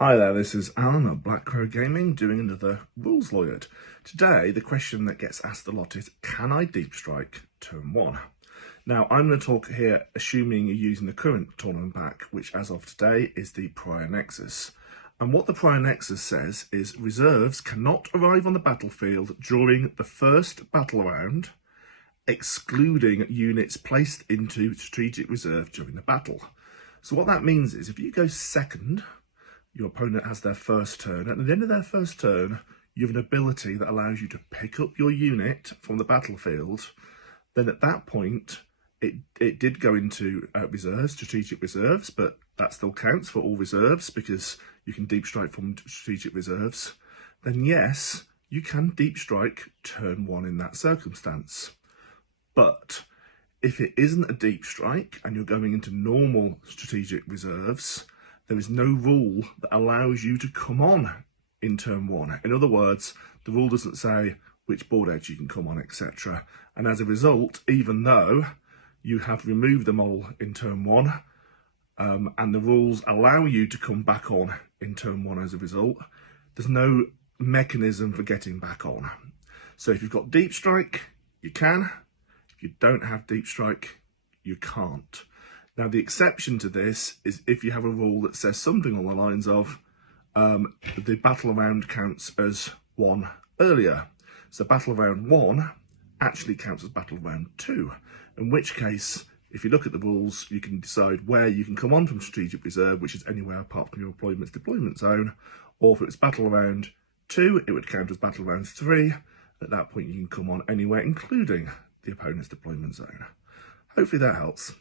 Hi there, this is Alan of Black Crow Gaming doing another Rules Lawyered. Today, the question that gets asked a lot is, can I deep strike turn 1? Now, I'm going to talk here assuming you're using the current tournament pack, which as of today is the Prior Nexus. And what the Prior Nexus says is reserves cannot arrive on the battlefield during the first battle round, excluding units placed into strategic reserve during the battle. So what that means is if you go second, your opponent has their first turn. At the end of their first turn, you have an ability that allows you to pick up your unit from the battlefield. Then at that point, it did go into reserves, strategic reserves, but that still counts for all reserves because you can deep strike from strategic reserves. Then yes, you can deep strike turn 1 in that circumstance. But if it isn't a deep strike and you're going into normal strategic reserves, there is no rule that allows you to come on in turn 1. In other words, the rule doesn't say which board edge you can come on, etc. And as a result, even though you have removed the model in turn 1, and the rules allow you to come back on in turn 1 as a result, there's no mechanism for getting back on. So if you've got deep strike, you can. If you don't have deep strike, you can't. Now, the exception to this is if you have a rule that says something along the lines of the battle round counts as 1 earlier. So battle round 1 actually counts as battle round 2, in which case, if you look at the rules, you can decide where you can come on from strategic reserve, which is anywhere apart from your opponent's deployment zone, or if it's battle round 2, it would count as battle round 3. At that point, you can come on anywhere, including the opponent's deployment zone. Hopefully that helps.